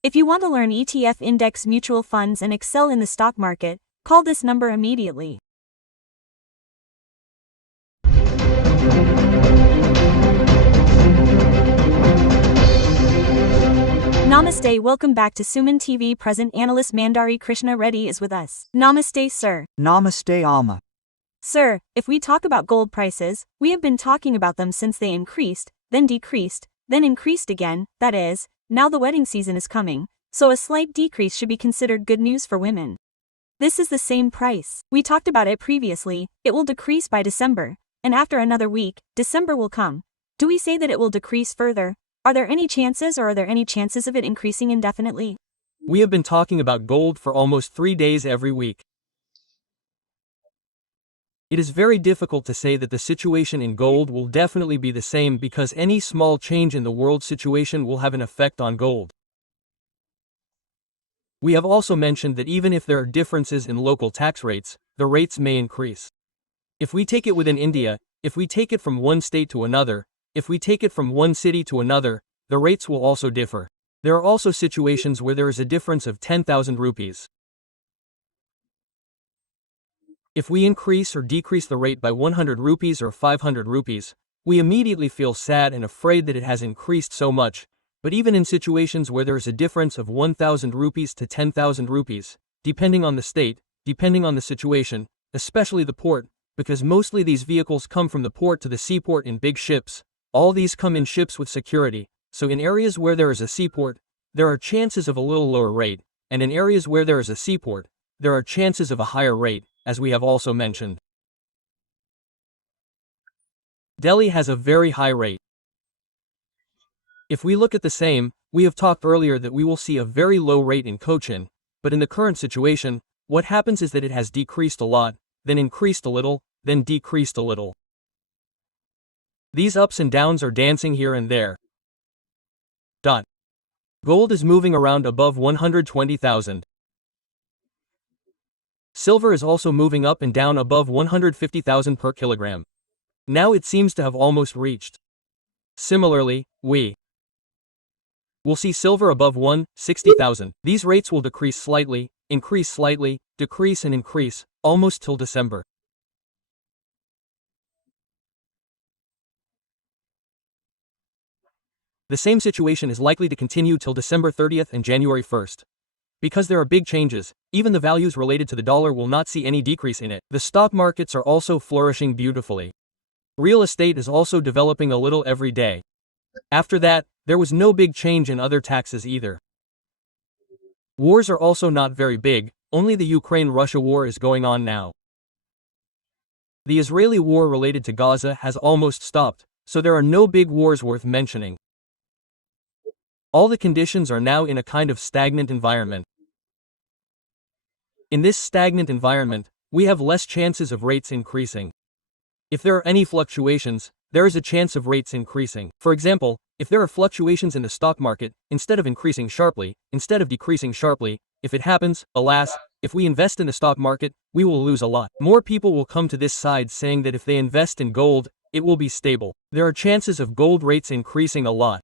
If you want to learn ETF index mutual funds and excel in the stock market, call this number immediately. Namaste, welcome back to Suman TV. Present analyst Mandari Krishna Reddy is with us. Namaste, sir. Namaste, Alma. Sir, if we talk about gold prices, we have been talking about them since they increased, then decreased, then increased again. That is, now the wedding season is coming, so a slight decrease should be considered good news for women. This is the same price. We talked about it previously. It will decrease by December, and after another week, December will come. Do we say that it will decrease further? Are there any chances, or are there any chances of it increasing indefinitely? We have been talking about gold for almost 3 days every week. It is very difficult to say that the situation in gold will definitely be the same because any small change in the world situation will have an effect on gold. We have also mentioned that even if there are differences in local tax rates, the rates may increase. If we take it within India, if we take it from one state to another, if we take it from one city to another, the rates will also differ. There are also situations where there is a difference of 10,000 rupees. If we increase or decrease the rate by 100 rupees or 500 rupees, we immediately feel sad and afraid that it has increased so much. But even in situations where there is a difference of 1,000 rupees to 10,000 rupees, depending on the state, depending on the situation, especially the port, because mostly these vehicles come from the port to the seaport in big ships, all these come in ships with security, so in areas where there is a seaport, there are chances of a little lower rate, and in areas where there is a seaport, there are chances of a higher rate, as we have also mentioned. Delhi has a very high rate. If we look at the same, we have talked earlier that we will see a very low rate in Cochin, but in the current situation, what happens is that it has decreased a lot, then increased a little, then decreased a little. These ups and downs are dancing here and there. Gold is moving around above 120,000. Silver is also moving up and down above 150,000 per kilogram. Now it seems to have almost reached. Similarly, we will see silver above 160,000. These rates will decrease slightly, decrease and increase, almost till December. The same situation is likely to continue till December 30th and January 1st. Because there are big changes, even the values related to the dollar will not see any decrease in it. The stock markets are also flourishing beautifully. Real estate is also developing a little every day. After that, there was no big change in other taxes either. Wars are also not very big, only the Ukraine-Russia war is going on now. The Israeli war related to Gaza has almost stopped, so there are no big wars worth mentioning. All the conditions are now in a kind of stagnant environment. In this stagnant environment, we have less chances of rates increasing. If there are any fluctuations, there is a chance of rates increasing. For example, if there are fluctuations in the stock market, instead of increasing sharply, instead of decreasing sharply, if it happens, alas, if we invest in the stock market, we will lose a lot. More people will come to this side saying that if they invest in gold, it will be stable. There are chances of gold rates increasing a lot.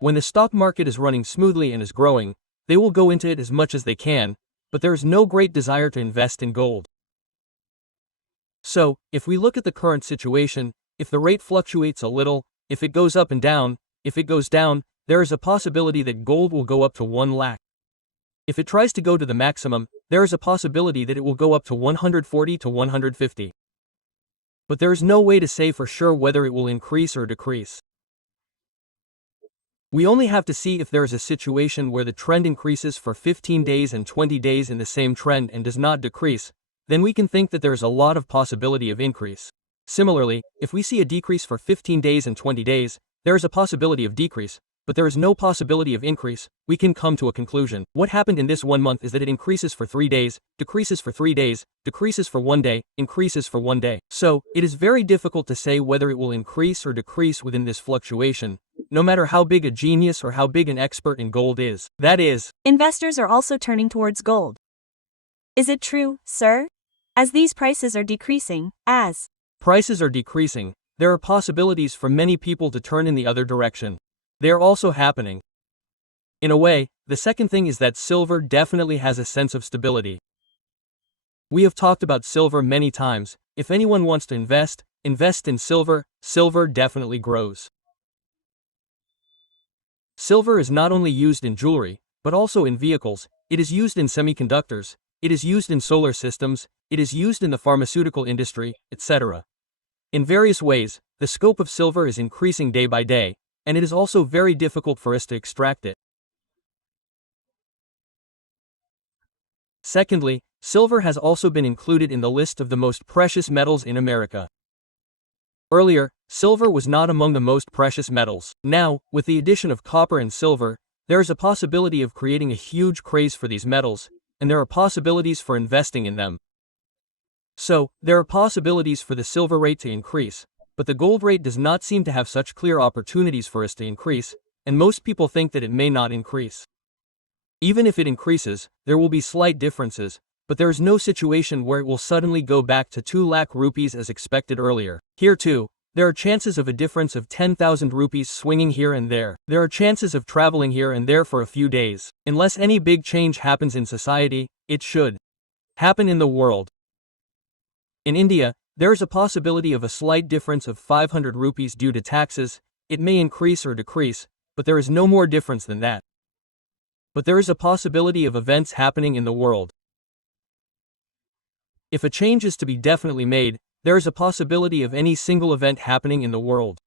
When the stock market is running smoothly and is growing, they will go into it as much as they can, but there is no great desire to invest in gold. So, if we look at the current situation, if the rate fluctuates a little, if it goes up and down, if it goes down, there is a possibility that gold will go up to 1 lakh. If it tries to go to the maximum, there is a possibility that it will go up to 140 to 150. But there is no way to say for sure whether it will increase or decrease. We only have to see if there is a situation where the trend increases for 15 days and 20 days in the same trend and does not decrease, then we can think that there is a lot of possibility of increase. Similarly, if we see a decrease for 15 days and 20 days, there is a possibility of decrease, but there is no possibility of increase. We can come to a conclusion. What happened in this 1 month is that it increases for 3 days, decreases for 3 days, decreases for 1 day, increases for 1 day. So, it is very difficult to say whether it will increase or decrease within this fluctuation, no matter how big a genius or how big an expert in gold is. That is, investors are also turning towards gold. Is it true, sir? As these prices are decreasing, as prices are decreasing, there are possibilities for many people to turn in the other direction. They are also happening. In a way, The second thing is that silver definitely has a sense of stability. We have talked about silver many times. If anyone wants to invest in silver. Silver definitely grows. Silver is not only used in jewelry, but also in vehicles. It is used in semiconductors, it is used in solar systems, it is used in the pharmaceutical industry, etc. In various ways, the scope of silver is increasing day by day, and it is also very difficult for us to extract it. Secondly, silver has also been included in the list of the most precious metals in America. Earlier, silver was not among the most precious metals. Now, with the addition of copper and silver, there is a possibility of creating a huge craze for these metals, and there are possibilities for investing in them. So, there are possibilities for the silver rate to increase, but the gold rate does not seem to have such clear opportunities for us to increase, and most people think that it may not increase. Even if it increases, there will be slight differences, but there is no situation where it will suddenly go back to 2 lakh rupees as expected earlier. Here too, there are chances of a difference of 10,000 rupees swinging here and there. There are chances of traveling here and there for a few days. Unless any big change happens in society, it should happen in the world. In India, there is a possibility of a slight difference of 500 rupees due to taxes. It may increase or decrease, but there is no more difference than that. But there is a possibility of events happening in the world. If a change is to be definitely made, there is a possibility of any single event happening in the world.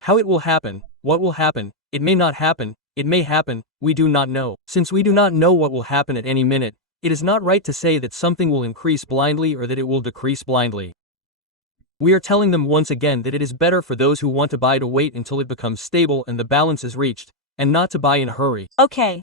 How it will happen, what will happen, it may not happen, it may happen, we do not know. Since we do not know what will happen at any minute, it is not right to say that something will increase blindly or that it will decrease blindly. We are telling them once again that it is better for those who want to buy to wait until it becomes stable and the balance is reached, and not to buy in a hurry. Okay,